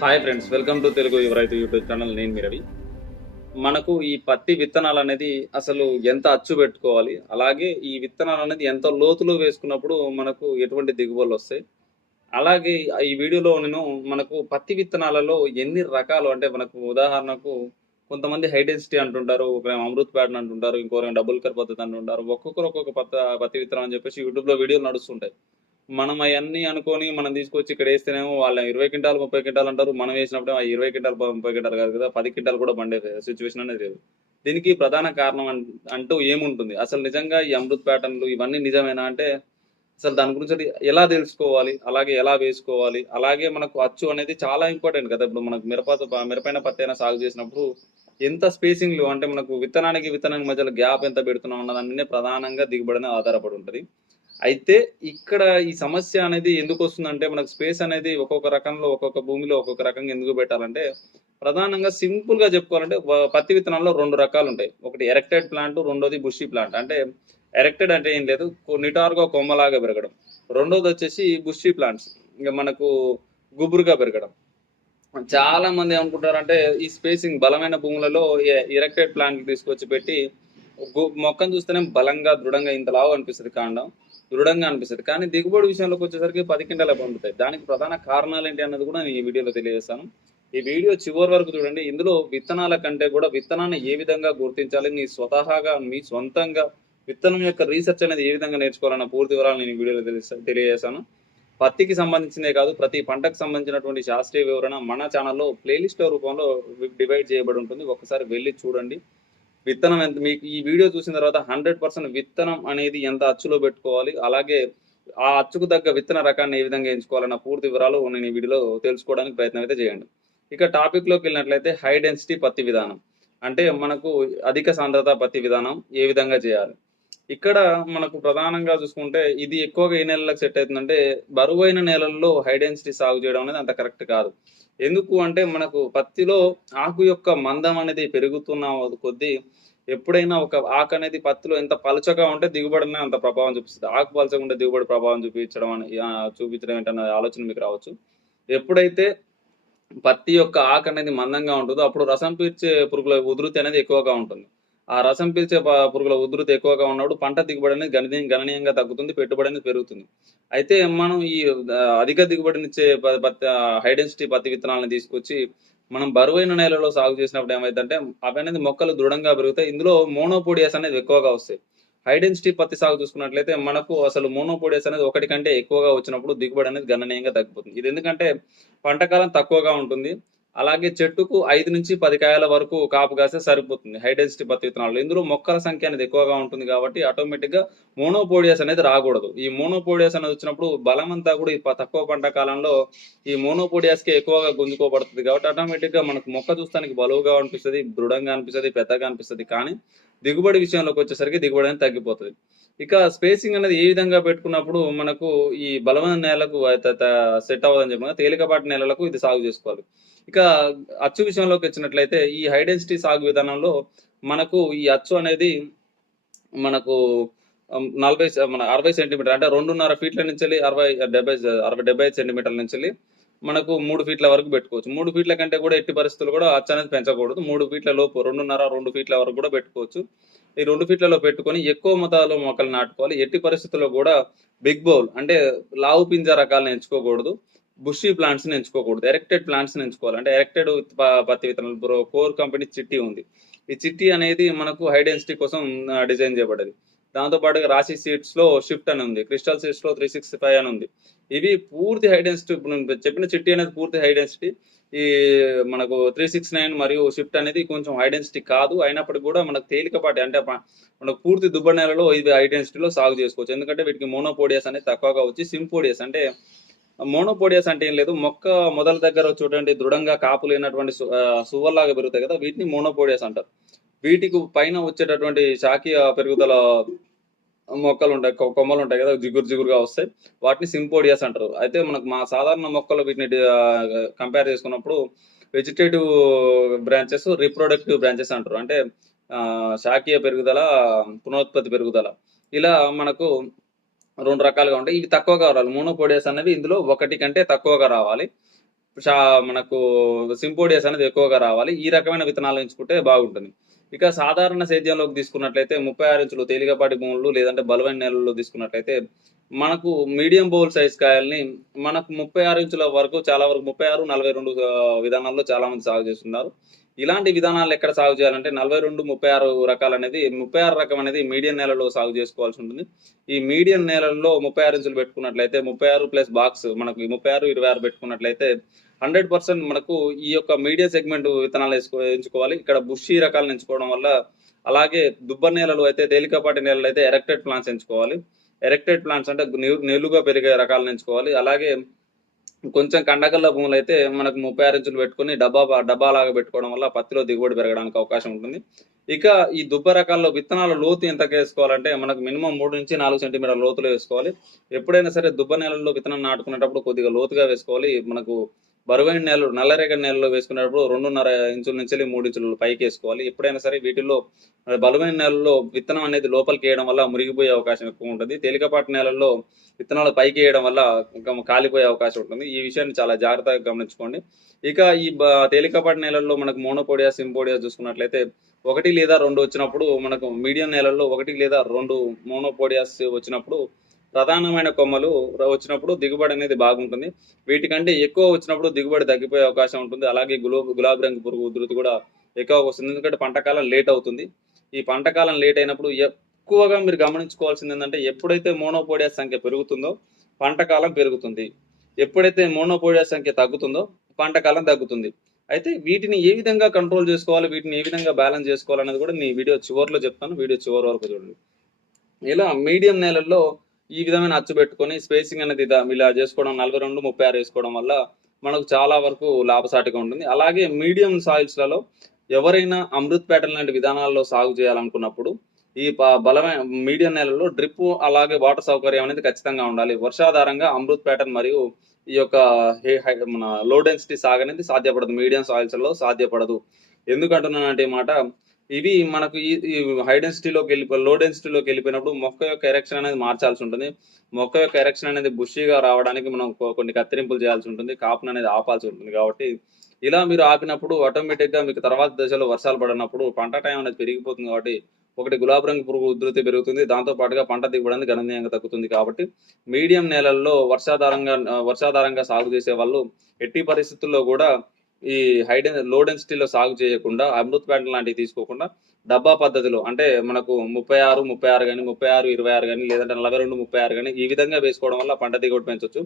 Hi friends welcome to Telugu యువరైతు YouTube channel నేను మీరవి మనకు ఈ పత్తి విత్తనాలు అనేది అసలు ఎంత అచ్చు పెట్టుకోవాలి అలాగే ఈ విత్తనాలు అనేది ఎంత లోతులో వేసుకున్నప్పుడు మనకు ఎటువంటి దిగుబడులు వస్తాయి అలాగే ఈ వీడియోలో నేను మనకు పత్తి విత్తనాలలో ఎన్ని రకాలు అంటే మనకు ఉదాహరణకు కొంతమంది హై డెన్సిటీ అంటుంటారు ఒక అమృత్ ప్యాడ్ అంటుంటారు ఇంకోరేమో డబుల్ కర్ పద్ధతి అంటుంటారు ఒక్కొక్కరు ఒక్కొక్క పత్త పత్తి విత్తనం అని చెప్పేసి యూట్యూబ్లో వీడియోలు నడుస్తుంటాయి. మనం అవన్నీ అనుకొని మనం తీసుకొచ్చి ఇక్కడ వేస్తేనేమో వాళ్ళ ఇరవై క్వింటాలు ముప్పై క్వింటాలు అంటారు. మనం వేసినప్పుడు ఆ ఇరవై క్వింటాలు ముప్పై క్వింటాలు కాదు కదా పది క్వింటాలు కూడా పండే సిచ్యువేషన్ అనేది లేదు. దీనికి ప్రధాన కారణం అంటూ ఏముంటుంది? అసలు నిజంగా ఈ అమృత్ ప్యాటర్న్లు ఇవన్నీ నిజమేనా అంటే అసలు దాని గురించి ఎలా తెలుసుకోవాలి? అలాగే ఎలా వేసుకోవాలి? అలాగే మనకు అచ్చు అనేది చాలా ఇంపార్టెంట్ కదా. ఇప్పుడు మనకు మిరప మిరపైన పత్తి అయినా సాగు చేసినప్పుడు ఎంత స్పేసింగ్లు అంటే మనకు విత్తనానికి విత్తనానికి మధ్యలో గ్యాప్ ఎంత పెడుతున్నాం అన్నదాన్ని ప్రధానంగా దిగుబడిన ఆధారపడి ఉంటుంది. అయితే ఇక్కడ ఈ సమస్య అనేది ఎందుకు వస్తుందంటే మనకు స్పేస్ అనేది ఒక్కొక్క రకంలో ఒక్కొక్క భూమిలో ఒక్కొక్క రకంగా ఎందుకు పెట్టాలంటే ప్రధానంగా సింపుల్గా చెప్పుకోవాలంటే పత్తి విత్తనాల్లో రెండు రకాలు ఉంటాయి ఒకటి ఎరెక్టెడ్ ప్లాంట్ రెండోది బుషి ప్లాంట్. అంటే ఎరెక్టెడ్ అంటే ఏం లేదు నిటారుగా కొమ్మలాగా పెరగడం. రెండోది వచ్చేసి బుషి ప్లాంట్స్. ఇంకా మనకు గుబురుగా పెరగడం. చాలా మంది ఏమనుకుంటారంటే ఈ స్పేసింగ్ బలమైన భూములలో ఎరెక్టెడ్ ప్లాంట్ తీసుకొచ్చి పెట్టి మొక్కను చూస్తేనే బలంగా దృఢంగా ఇంత లావు అనిపిస్తుంది కాండం. దృఢంగా అనిపిస్తుంది. కానీ దిగుబడి విషయంలోకి వచ్చేసరికి పది కింటాల పండుతాయి. దానికి ప్రధాన కారణాలు ఏంటి అన్నది కూడా నేను ఈ వీడియోలో తెలియజేస్తాను. ఈ వీడియో చివరి వరకు చూడండి. ఇందులో విత్తనాల కంటే కూడా విత్తనాన్ని ఏ విధంగా గుర్తించాలి మీ స్వతహాగా మీ సొంతంగా విత్తనం యొక్క రీసెర్చ్ అనేది ఏ విధంగా నేర్చుకోవాలన్న పూర్తి వివరాలు నేను ఈ వీడియోలో తెలియ- తెలియజేశాను పత్తికి సంబంధించిందే కాదు ప్రతి పంటకు సంబంధించినటువంటి శాస్త్రీయ వివరణ మన ఛానల్లో ప్లేలిస్ట్ రూపంలో డివైడ్ చేయబడి ఉంటుంది. ఒకసారి వెళ్ళి చూడండి. విత్తనం ఎంత? మీకు ఈ వీడియో చూసిన తర్వాత హండ్రెడ్ పర్సెంట్ విత్తనం అనేది ఎంత అచ్చులో పెట్టుకోవాలి? అలాగే ఆ అచ్చుకు తగ్గ విత్తన రకాన్ని ఏ విధంగా ఎంచుకోవాలన్న పూర్తి వివరాలు నేను ఈ వీడియోలో తెలుసుకోవడానికి ప్రయత్నం అయితే చేయండి. ఇక టాపిక్లోకి వెళ్ళినట్లయితే హై డెన్సిటీ పత్తి విధానం. అంటే మనకు అధిక సాంద్రత పత్తి విధానం ఏ విధంగా చేయాలి? ఇక్కడ మనకు ప్రధానంగా చూసుకుంటే ఇది ఎక్కువగా ఏ నెలలకు సెట్ అవుతుందంటే బరువైన నేలల్లో హై డెన్సిటీ సాగు చేయడం అనేది అంత కరెక్ట్ కాదు. ఎందుకు అంటే మనకు పత్తిలో ఆకు యొక్క మందం అనేది పెరుగుతున్న కొద్దీ ఎప్పుడైనా ఒక ఆకు అనేది పత్తిలో ఎంత పలచగా ఉంటే దిగుబడిని అంత ప్రభావం చూపిస్తుంది. ఆకు పలచగా ఉంటే దిగుబడి ప్రభావం చూపించడం అని చూపించడం ఏంటన్న ఆలోచన మీకు రావచ్చు. ఎప్పుడైతే పత్తి యొక్క ఆకు అనేది మందంగా ఉంటుందో అప్పుడు రసం పీల్చే పురుగుల ఉధృతి అనేది ఎక్కువగా ఉంటుంది. ఆ రసం పీల్చే ప- పురుగుల ఉధృతి ఎక్కువగా ఉన్నప్పుడు పంట దిగుబడి అనేది గణనీయ గణనీయంగా తగ్గుతుంది పెట్టుబడి అనేది పెరుగుతుంది. అయితే మనం ఈ అధిక దిగుబడినిచ్చే ప- పత్తి హై డెన్సిటీ పత్తి విత్తనాలను తీసుకొచ్చి మనం బరువైన నేలలో సాగు చేసినప్పుడు ఏమైందంటే అవి అనేది మొక్కలు దృఢంగా పెరుగుతాయి. ఇందులో మోనోపోడియాస్ అనేది ఎక్కువగా వస్తాయి. హై డెన్సిటీ పత్తి సాగు చూసుకున్నట్లయితే మనకు అసలు మోనోపోడియాస్ అనేది ఒకటి కంటే ఎక్కువగా వచ్చినప్పుడు దిగుబడి అనేది గణనీయంగా తగ్గిపోతుంది. ఇది ఎందుకంటే పంటకాలం తక్కువగా ఉంటుంది. అలాగే చెట్టుకు ఐదు నుంచి పది కాయల వరకు కాపు కాస్తే సరిపోతుంది. హై డెన్సిటీ పత్తి విత్తనాలు. ఇందులో మొక్కల సంఖ్య అనేది ఎక్కువగా ఉంటుంది కాబట్టి ఆటోమేటిక్గా మోనోపోడియాస్ అనేది రాకూడదు. ఈ మోనోపోడియాస్ అనేది వచ్చినప్పుడు బలం అంతా కూడా ఈ తక్కువ పంట కాలంలో ఈ మోనోపోడియాస్కి ఎక్కువగా గుంజుకోబడుతుంది కాబట్టి ఆటోమేటిక్గా మనకు మొక్క చూస్తానికి బలువుగా అనిపిస్తుంది దృఢంగా అనిపిస్తుంది పెద్దగా అనిపిస్తుంది. కానీ దిగుబడి విషయంలోకి వచ్చేసరికి దిగుబడి అనేది తగ్గిపోతుంది. ఇక స్పేసింగ్ అనేది ఏ విధంగా పెట్టుకున్నప్పుడు మనకు ఈ బలమైన నేలకు సెట్ అవ్వదని చెప్పిన తేలికపాటి నేలలకు ఇది సాగు చేసుకోవాలి. ఇక అచ్చు విషయంలోకి వచ్చినట్లయితే ఈ హైడెన్సిటీ సాగు విధానంలో మనకు ఈ అచ్చు అనేది మనకు నలభై మన అరవై సెంటీమీటర్ అంటే రెండున్నర ఫీట్ల నుంచి అరవై డెబ్బై అరవై డెబ్బై సెంటీమీటర్ల నుంచి మనకు మూడు ఫీట్ల వరకు పెట్టుకోవచ్చు. మూడు ఫీట్ల కంటే కూడా ఎట్టి పరిస్థితులు కూడా అచ్చ అనేది పెంచకూడదు. మూడు ఫీట్ల లోపు రెండున్నర రెండు ఫీట్ల వరకు కూడా పెట్టుకోవచ్చు. ఈ రెండు ఫీట్లలో పెట్టుకొని ఎక్కువ మొత్తాలో మొక్కలు నాటుకోవాలి. ఎట్టి పరిస్థితుల్లో కూడా బిగ్ బౌల్ అంటే లావు పింజ రకాలను ఎంచుకోకూడదు. బుషీ ప్లాంట్స్ని ఎంచుకోకూడదు. ఎరెక్టెడ్ ప్లాంట్స్ని ఎంచుకోవాలి. అంటే ఎరెక్టెడ్ పత్తి విత్తనాలు కోర్ కంపెనీ చిట్టి ఉంది. ఈ చిట్టి అనేది మనకు హై డెన్సిటీ కోసం డిజైన్ చేయబడ్డది. దాంతో పాటుగా రాశి సీట్స్లో షిఫ్ట్ అని ఉంది. క్రిస్టల్ సీట్స్లో త్రీ సిక్స్టీ ఫైవ్ అని ఉంది. ఇవి పూర్తి హై డెన్సిటీ ఇప్పుడు చెప్పిన చిట్టి అనేది పూర్తి హై డెన్సిటీ ఈ మనకు త్రీ సిక్స్ నైన్ మరియు షిఫ్ట్ అనేది కొంచెం హై డెన్సిటీ కాదు. అయినప్పటికీ కూడా మనకు తేలికపాటి అంటే మనకు పూర్తి దుబ్బ నేలలో ఇది హై డెన్సిటీలో సాగు చేసుకోవచ్చు. ఎందుకంటే వీటికి మోనోపోడియాస్ అనేది తక్కువగా వచ్చి సింపోడియాస్ అంటే మోనోపోడియాస్ అంటే ఏం లేదు. మొక్క మొదల దగ్గర చూడండి దృఢంగా కాపు లేనటువంటి సు- సువ్వల్లాగా పెరుగుతాయి కదా. వీటిని మోనోపోడియాస్ అంటారు. వీటికి పైన వచ్చేటటువంటి శాఖీయ పెరుగుదల మొక్కలు ఉంటాయి కొ- కొమ్మలు ఉంటాయి కదా జిగురు జిగురుగా వస్తాయి. వాటిని సింపోడియాస్ అంటారు. అయితే మనకు మా సాధారణ మొక్కలు వీటిని కంపేర్ చేసుకున్నప్పుడు వెజిటేటివ్ బ్రాంచెస్ రిప్రొడక్టివ్ బ్రాంచెస్ అంటారు. అంటే శాకీయ శాఖీయ పెరుగుదల పునరుత్పత్తి పెరుగుదల. ఇలా మనకు రెండు రకాలుగా ఉంటాయి. ఇవి తక్కువగా రావాలి. మోనోపోడియాస్ అనేవి ఇందులో ఒకటి కంటే తక్కువగా రావాలి. షా- మనకు సింపోడియాస్ అనేది ఎక్కువగా రావాలి. ఈ రకమైన విత్తనాలు ఎంచుకుంటే బాగుంటుంది. ఇక సాధారణ సేద్యంలోకి తీసుకున్నట్లయితే ముప్పై ఆరు ఇంచులు తేలికపాటి భూములు లేదంటే బలమైన నేలల్లో తీసుకున్నట్లయితే మనకు మీడియం బౌల్ సైజ్ కాయల్ని మనకు ముప్పై ఆరు ఇంచుల వరకు చాలా వరకు ముప్పై ఆరు నలభై రెండు విధానాల్లో చాలా మంది సాగు చేస్తున్నారు. ఇలాంటి విధానాలు ఎక్కడ సాగు చేయాలంటే నలభై రెండు ముప్పై ఆరు రకాలు అనేది ముప్పై ఆరు రకం అనేది మీడియం నేలలో సాగు చేసుకోవాల్సి ఉంటుంది. ఈ మీడియం నేలల్లో ముప్పై ఆరు ఇంచులు పెట్టుకున్నట్లయితే ముప్పై ఆరు ప్లస్ బాక్స్ మనకు ముప్పై ఆరు ఇరవై ఆరు పెట్టుకున్నట్లయితే హండ్రెడ్ పర్సెంట్ మనకు ఈ యొక్క మీడియం సెగ్మెంట్ విత్తనాలు వేసుకో ఎంచుకోవాలి. ఇక్కడ బుషి రకాలను ఎంచుకోవడం వల్ల అలాగే దుబ్బ నేలలు అయితే తేలికపాటి నేలలు అయితే ఎరెక్టెడ్ ప్లాంట్స్ ఎంచుకోవాలి. ఎరెక్టెడ్ ప్లాంట్స్ అంటే నేలుగా పెరిగే రకాలను ఎంచుకోవాలి. అలాగే కొంచెం కండగల్ల భూములు అయితే మనకు ముప్పై ఆరు ఇంచులు పెట్టుకొని డబ్బా డబ్బా లాగా పెట్టుకోవడం వల్ల పత్తిలో దిగుబడి పెరగడానికి అవకాశం ఉంటుంది. ఇక ఈ దుబ్బ రకాల్లో విత్తనాల లోతు ఎంత వేసుకోవాలంటే మనకు మినిమం మూడు నుంచి నాలుగు సెంటీమీటర్ లోతులో వేసుకోవాలి. ఎప్పుడైనా సరే దుబ్బ నేలల్లో విత్తనం నాటుకునేటప్పుడు కొద్దిగా లోతుగా వేసుకోవాలి. మనకు బరువైన నేలలు నల్లరేగడి నేలలో వేసుకునేటప్పుడు రెండున్నర ఇంచుల నుంచి మూడు ఇంచుల పైకి వేసుకోవాలి. ఎప్పుడైనా సరే వీటిల్లో బలమైన నేలల్లో విత్తనం అనేది లోపలికి వేయడం వల్ల మురిగిపోయే అవకాశం ఎక్కువ ఉంటుంది. తేలికపాటి నేలల్లో విత్తనాలు పైకి వేయడం వల్ల కాలిపోయే అవకాశం ఉంటుంది. ఈ విషయాన్ని చాలా జాగ్రత్తగా గమనించుకోండి. ఇక ఈ తేలికపాటి నేలల్లో మనకు మోనోపోడియా సింపోడియా చూసుకున్నట్లయితే ఒకటి లేదా రెండు వచ్చినప్పుడు మనకు మీడియం నేలల్లో ఒకటి లేదా రెండు మోనోపోడియాస్ వచ్చినప్పుడు ప్రధానమైన కొమ్మలు వచ్చినప్పుడు దిగుబడి అనేది బాగుంటుంది. వీటికంటే ఎక్కువ వచ్చినప్పుడు దిగుబడి తగ్గిపోయే అవకాశం ఉంటుంది. అలాగే గులో గులాబీ రంగు పురుగు ఉధృతి కూడా ఎక్కువ వస్తుంది. ఎందుకంటే పంట కాలం లేట్ అవుతుంది. ఈ పంట కాలం లేట్ అయినప్పుడు ఎక్కువగా మీరు గమనించుకోవాల్సింది ఏంటంటే ఎప్పుడైతే మోనోపోడియా సంఖ్య పెరుగుతుందో పంటకాలం పెరుగుతుంది. ఎప్పుడైతే మోనోపోడియా సంఖ్య తగ్గుతుందో పంటకాలం తగ్గుతుంది. అయితే వీటిని ఏ విధంగా కంట్రోల్ చేసుకోవాలి వీటిని ఏ విధంగా బ్యాలెన్స్ చేసుకోవాలనేది కూడా నేను వీడియో చివరిలో చెప్తాను. వీడియో చివరి వరకు చూడండి. ఇలా మీడియం నేలల్లో ఈ విధమైన అచ్చు పెట్టుకొని స్పేసింగ్ అనేది ఇలా చేసుకోవడం నలభై రెండు ముప్పై ఆరు వేసుకోవడం వల్ల మనకు చాలా వరకు లాభసాటిగా ఉంటుంది. అలాగే మీడియం సాయిల్స్లలో ఎవరైనా అమృత్ ప్యాటర్న్ లాంటి విధానాల్లో సాగు చేయాలనుకున్నప్పుడు ఈ బలమైన మీడియం నేలలో డ్రిప్ అలాగే వాటర్ సౌకర్యం అనేది ఖచ్చితంగా ఉండాలి. వర్షాధారంగా అమృత్ ప్యాటర్న్ మరియు ఈ యొక్క హై- మన లో డెన్సిటీ సాగు అనేది సాధ్యపడదు. మీడియం సాయిల్స్లో సాధ్యపడదు. ఎందుకంటున్నానంటే మాట? ఇవి మనకు ఈ హై డెన్సిటీలోకి వెళ్ళిపో లో డెన్సిటీలోకి వెళ్ళిపోయినప్పుడు మొక్క యొక్క ఎరెక్షన్ అనేది మార్చాల్సి ఉంటుంది. మొక్క యొక్క ఎరెక్షన్ అనేది బుషీగా రావడానికి మనం కొన్ని కత్తిరింపులు చేయాల్సి ఉంటుంది. కాపును అనేది ఆపాల్సి ఉంటుంది కాబట్టి ఇలా మీరు ఆపినప్పుడు ఆటోమేటిక్గా మీకు తర్వాత దశలో వర్షాలు పడినప్పుడు పంట టైం అనేది పెరిగిపోతుంది కాబట్టి ఒకటి గులాబీ రంగు పురుగు ఉధృతి పెరుగుతుంది. దాంతో పాటుగా పంట దిగుబడి గణనీయంగా తగ్గుతుంది కాబట్టి మీడియం నేలల్లో వర్షాధారంగా వర్షాధారంగా సాగు చేసే వాళ్ళు ఎట్టి పరిస్థితుల్లో కూడా ఈ హైడ్లో డెన్సిటీలో సాగు చేయకుండా అమృత్ ప్యాంట్ లాంటివి తీసుకోకుండా డబ్బా పద్ధతిలో అంటే మనకు ముప్పై ఆరు ముప్పై ఆరు కానీ ముప్పై ఆరు ఇరవై ఆరు కానీ లేదంటే నలభై రెండు ముప్పై ఆరు కానీ ఈ విధంగా వేసుకోవడం వల్ల పంట దిగుబడి పెంచవచ్చు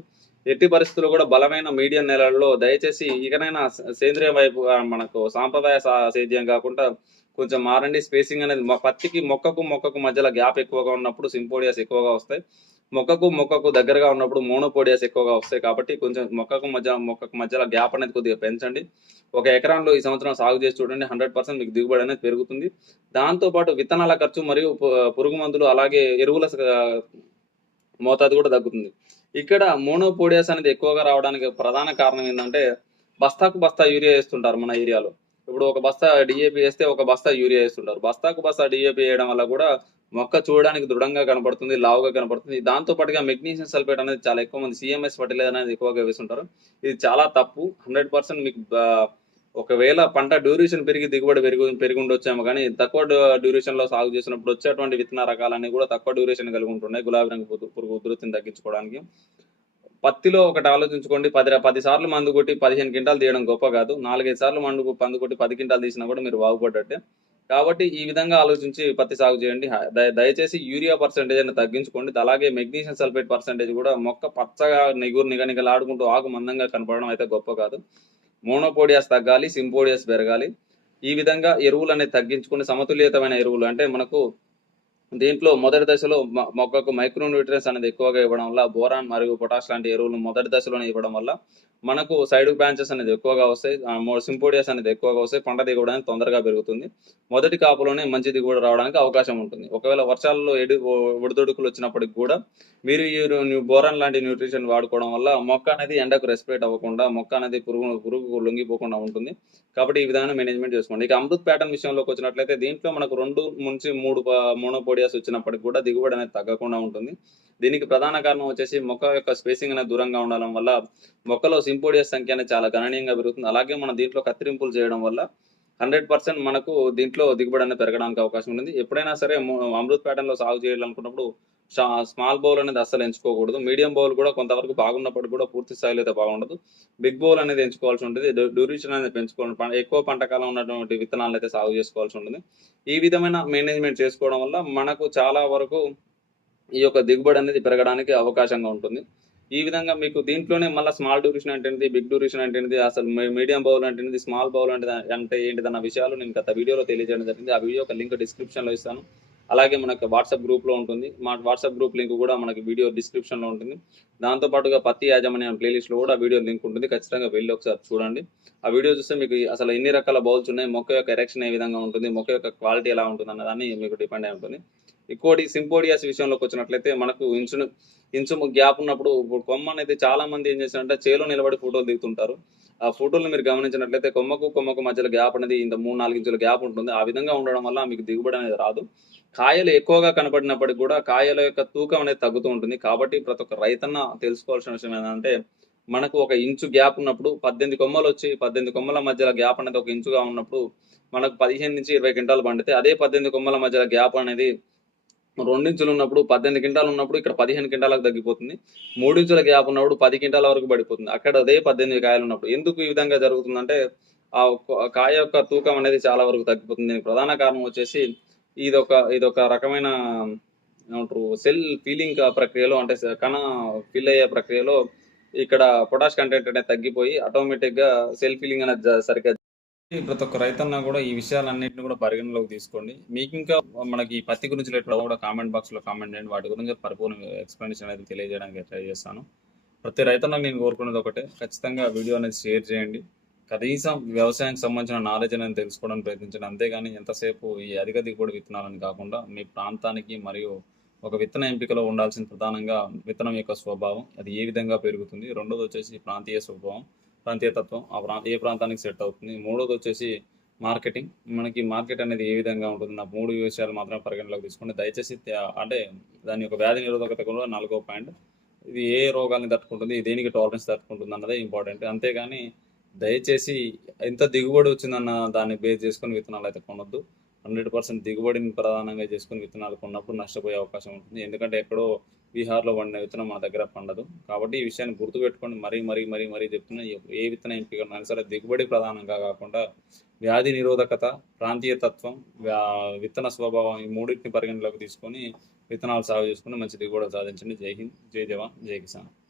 ఎట్టి పరిస్థితుల్లో కూడా బలమైన మీడియం నెలల్లో దయచేసి ఇకనైనా సేంద్రియ వైపు మనకు సాంప్రదాయ సేద్యం కాకుండా కొంచెం మారండి. స్పేసింగ్ అనేది పత్తికి మొక్కకు మొక్కకు మధ్యలో గ్యాప్ ఎక్కువగా ఉన్నప్పుడు సింపోడియాస్ ఎక్కువగా వస్తాయి. మొక్కకు మొక్కకు దగ్గరగా ఉన్నప్పుడు మోనోపోడియాస్ ఎక్కువగా వస్తాయి కాబట్టి కొంచెం మొక్కకు మధ్య మొక్కకు మధ్యలో గ్యాప్ అనేది కొద్దిగా పెంచండి. ఒక ఎకరాల్లో ఈ సంవత్సరం సాగు చేసి చూడండి హండ్రెడ్ పర్సెంట్ మీకు దిగుబడి అనేది పెరుగుతుంది. దాంతో పాటు విత్తనాల ఖర్చు మరియు పురుగు మందులు అలాగే ఎరువుల మోతాదు కూడా తగ్గుతుంది. ఇక్కడ మోనోపోడియాస్ అనేది ఎక్కువగా రావడానికి ప్రధాన కారణం ఏంటంటే బస్తాకు బస్తా యూరియా వేస్తుంటారు మన ఏరియాలో. ఇప్పుడు ఒక బస్తా డిఏపి వేస్తే ఒక బస్తా యూరియా వేస్తుంటారు. బస్తాకు బస్తా డిఏపి వేయడం వల్ల కూడా మొక్క చూడడానికి దృఢంగా కనపడుతుంది లావుగా కనపడుతుంది. దాంతో పాటుగా మెగ్నీషియం సల్ఫేట్ అనేది చాలా ఎక్కువ మంది సిఎంఎస్ ఫర్టిలైజర్ అనేది ఎక్కువగా వేస్తుంటారు. ఇది చాలా తప్పు. హండ్రెడ్ పర్సెంట్ మీకు ఒకవేళ పంట డ్యూరేషన్ పెరిగి దిగుబడి పెరిగి పెరిగి ఉండొచ్చేమో కానీ తక్కువ డ్యూరేషన్లో సాగు చేసినప్పుడు వచ్చేటువంటి విత్తన రకాలన్నీ కూడా తక్కువ డ్యూరేషన్ కలిగి ఉంటున్నాయి గులాబీ రంగు పురుగు- పురుగు ఉధృతిని తగ్గించుకోవడానికి. పత్తిలో ఒకటి ఆలోచించుకోండి. పది పది సార్లు మందు కొట్టి పదిహేను క్వింటాలు తీయడం గొప్ప కాదు. నాలుగైదు సార్లు మందు మందు కొట్టి పది క్వింటాలు తీసినా కూడా మీరు బాగుపడ్డట్టే. కాబట్టి ఈ విధంగా ఆలోచించి పత్తి సాగు చేయండి. దయచేసి యూరియా పర్సెంటేజ్ అని తగ్గించుకోండి. అలాగే మెగ్నీషియం సల్ఫేట్ పర్సెంటేజ్ కూడా మొక్క పచ్చగా నిగురు నిగనిగలాడుకుంటూ ఆకు మందంగా కనపడడం అయితే గొప్ప కాదు. మోనోపోడియాస్ తగ్గాలి సింపోడియాస్ పెరగాలి. ఈ విధంగా ఎరువులు అనేది తగ్గించుకుని సమతుల్యతమైన ఎరువులు అంటే మనకు దీంట్లో మొదటి దశలో మొక్కకు మైక్రో న్యూట్రియన్స్ అనేది ఎక్కువగా ఇవ్వడం వల్ల బోరాన్ మరియు పొటాష్ లాంటి ఎరువులు మొదటి దశలోనే ఇవ్వడం వల్ల మనకు సైడ్ బ్రాంచెస్ అనేది ఎక్కువగా వస్తాయి. సింపోడియాస్ అనేది ఎక్కువగా వస్తాయి. పంట దిగుబడి అనేది తొందరగా పెరుగుతుంది. మొదటి కాపులోనే మంచి దిగుబడి రావడానికి అవకాశం ఉంటుంది. ఒకవేళ వర్షాల్లో ఎడు ఒడిదొడుకులు వచ్చినప్పటికి కూడా మీరు ఈ బోరాన్ లాంటి న్యూట్రిషన్ వాడుకోవడం వల్ల మొక్క అనేది ఎండకు రెస్పిరేట్ అవ్వకుండా మొక్క అనేది పురుగు పురుగు లొంగిపోకుండా ఉంటుంది. కాబట్టి ఈ విధానం మేనేజ్మెంట్ చేసుకోండి. ఇక అమృత్ ప్యాటర్న్ విషయంలోకి వచ్చినట్లయితే దీంట్లో మనకు రెండు నుంచి మూడు మోనోపోడియా సింపోడియాస్ వచ్చినప్పటికి కూడా దిగుబడి అనేది తగ్గకుండా ఉంటుంది. దీనికి ప్రధాన కారణం వచ్చేసి మొక్క యొక్క స్పేసింగ్ అనేది దూరంగా ఉండడం వల్ల మొక్కలో సింపోడియస్ సంఖ్య అనేది చాలా గణనీయంగా పెరుగుతుంది. అలాగే మనం దీంట్లో కత్తిరింపులు చేయడం వల్ల హండ్రెడ్ పర్సెంట్ మనకు దీంట్లో దిగుబడి అనేది పెరగడానికి అవకాశం ఉంటుంది. ఎప్పుడైనా సరే అమృత్ ప్యాటర్న్లో సాగు చేయాలనుకున్నప్పుడు స్మాల్ బౌల్ అనేది అస్సలు ఎంచుకోకూడదు. మీడియం బౌల్ కూడా కొంతవరకు బాగున్నప్పుడు కూడా పూర్తి స్థాయిలో అయితే బాగుండదు. బిగ్ బౌల్ అనేది ఎంచుకోవాల్సి ఉంటుంది. డ్యూరేషన్ అనేది పెంచుకోవాలి ఎక్కువ పంట కాలం ఉన్నటువంటి విత్తనాలు అయితే సాగు చేసుకోవాల్సి ఉంటుంది. ఈ విధమైన మేనేజ్మెంట్ చేసుకోవడం వల్ల మనకు చాలా వరకు ఈ యొక్క దిగుబడి అనేది పెరగడానికి అవకాశంగా ఉంటుంది. ఈ విధంగా మీకు దీంట్లోనే మళ్ళీ స్మాల్ డ్యూరేషన్ అంటే బిగ్ డ్యూరేషన్ అంటే అసలు మీడియం బౌల్ అంటే స్మాల్ బౌల్ అంటే అంటే ఏంటిదన్న విషయాలు నేను గత వీడియోలో తెలియజేయడం జరిగింది. ఆ వీడియో ఒక లింక్ డిస్క్రిప్షన్లో ఇస్తాను. అలాగే మనకు వాట్సాప్ గ్రూప్లో ఉంటుంది. మా వాట్సాప్ గ్రూప్ లింక్ కూడా మనకి వీడియో డిస్క్రిప్షన్లో ఉంటుంది. దాంతో పాటుగా పత్తి యాజమాన్యం ప్లేలిస్ట్లో కూడా వీడియో లింక్ ఉంటుంది. ఖచ్చితంగా వెళ్ళి ఒకసారి చూడండి. ఆ వీడియో చూస్తే మీకు అసలు ఎన్ని రకాల బౌల్స్ ఉన్నాయి మొక్క యొక్క ఎరెక్షన్ ఏ విధంగా ఉంటుంది మొక్క యొక్క క్వాలిటీ ఎలా ఉంటుంది అన్నదాన్ని మీకు డిపెండ్ అయి ఉంటుంది. ఇంకోటి సింపోడియాస్ విషయంలోకి వచ్చినట్లయితే మనకు ఇంచు ఇంచు గ్యాప్ ఉన్నప్పుడు ఇప్పుడు కొమ్మ అనేది చాలా మంది ఏం చేస్తారంటే చేలో నిలబడి ఫోటోలు దిగుతుంటారు. ఆ ఫోటోలు మీరు గమనించినట్లయితే కొమ్మకు కొమ్మకు మధ్యలో గ్యాప్ అనేది ఇంత మూడు నాలుగు ఇంచుల గ్యాప్ ఉంటుంది. ఆ విధంగా ఉండడం వల్ల మీకు దిగుబడి అనేది రాదు. కాయలు ఎక్కువగా కనపడినప్పటికీ కూడా కాయల యొక్క తూకం అనేది తగ్గుతూ ఉంటుంది. కాబట్టి ప్రతి ఒక్క రైతన్న తెలుసుకోవాల్సిన విషయం ఏంటంటే మనకు ఒక ఇంచు గ్యాప్ ఉన్నప్పుడు పద్దెనిమిది కొమ్మలు వచ్చి పద్దెనిమిది కొమ్మల మధ్యలో గ్యాప్ అనేది ఒక ఇంచుగా ఉన్నప్పుడు మనకు పదిహేను నుంచి ఇరవై క్వింటాలు పండితే అదే పద్దెనిమిది కొమ్మల మధ్యలో గ్యాప్ అనేది రెండించులు ఉన్నప్పుడు పద్దెనిమిది క్వింటాలు ఉన్నప్పుడు ఇక్కడ పదిహేను క్వింటాలకు తగ్గిపోతుంది. మూడించుల గ్యాప్ ఉన్నప్పుడు పది క్వింటాల వరకు పడిపోతుంది. అక్కడ అదే పద్దెనిమిది కాయలు ఉన్నప్పుడు ఎందుకు ఈ విధంగా జరుగుతుందంటే ఆ కాయ యొక్క తూకం అనేది చాలా వరకు తగ్గిపోతుంది. దీనికి ప్రధాన కారణం వచ్చేసి ఇదొక ఇదొక రకమైన ఏమంటారు సెల్ ఫీలింగ్ ప్రక్రియలో అంటే కణ ఫిల్ అయ్యే ప్రక్రియలో ఇక్కడ పొటాష్ కంటెంట్ అనేది తగ్గిపోయి ఆటోమేటిక్గా సెల్ ఫీలింగ్ అనేది సరిగ్గా ప్రతి ఒక్క రైతన్న కూడా ఈ విషయాలన్నింటిని కూడా పరిగణలోకి తీసుకోండి. మీకు ఇంకా మనకి ఈ పత్తి గురించి లేకపోతే కూడా కామెంట్ బాక్స్లో కామెంట్ చేయండి. వాటి గురించి పరిపూర్ణ ఎక్స్ప్లెనేషన్ అనేది తెలియజేయడానికి ట్రై చేస్తాను. ప్రతి రైతన్నకు నేను కోరుకునేది ఒకటే. ఖచ్చితంగా వీడియో అనేది షేర్ చేయండి. కనీసం వ్యవసాయానికి సంబంధించిన నాలెడ్జ్ అనేది తెలుసుకోవడానికి ప్రయత్నించండి. అంతేగాని ఎంతసేపు ఈ అధిక దిగుబడి విత్తనాలని కాకుండా మీ ప్రాంతానికి మరియు ఒక విత్తన ఎంపికలో ఉండాల్సిన ప్రధానంగా విత్తనం యొక్క స్వభావం అది ఏ విధంగా పెరుగుతుంది. రెండోది వచ్చేసి ప్రాంతీయ స్వభావం ప్రాంతీయ తత్వం. ఆ ప్రాంత ఏ ప్రాంతానికి సెట్ అవుతుంది? మూడోది వచ్చేసి మార్కెటింగ్. మనకి మార్కెట్ అనేది ఏ విధంగా ఉంటుంది? నా మూడు విషయాలు మాత్రమే పరిగణలోకి తీసుకోండి. దయచేసి అంటే దాని యొక్క వ్యాధి నిరోధకత కూడా నాలుగో పాయింట్. ఇది ఏ రోగాల్ని తట్టుకుంటుంది? దేనికి టాలరెన్స్ తట్టుకుంటుంది అన్నదే ఇంపార్టెంట్ అంతేగాని దయచేసి ఎంత దిగుబడి వచ్చిందన్న దాన్ని బేస్ చేసుకుని విత్తనాలు అయితే కొనొద్దు. హండ్రెడ్ పర్సెంట్ దిగుబడిని ప్రధానంగా చేసుకుని విత్తనాలు కొన్నప్పుడు నష్టపోయే అవకాశం ఉంటుంది. ఎందుకంటే ఎక్కడో బీహార్లో పండిన విత్తనం మా దగ్గర పండదు. కాబట్టి ఈ విషయాన్ని గుర్తుపెట్టుకొని మరీ మరీ మరీ మరీ చెప్తున్నా ఏ- విత్తనం ఎంపిక సరే దిగుబడి ప్రధానంగా కాకుండా వ్యాధి నిరోధకత ప్రాంతీయ తత్వం విత్తన స్వభావం ఈ మూడింటిని పరిగణలోకి తీసుకొని విత్తనాలు సాగు చేసుకుని మంచి దిగుబడి సాధించండి. జై హింద్ జై జవాన్ జై కిసాన్.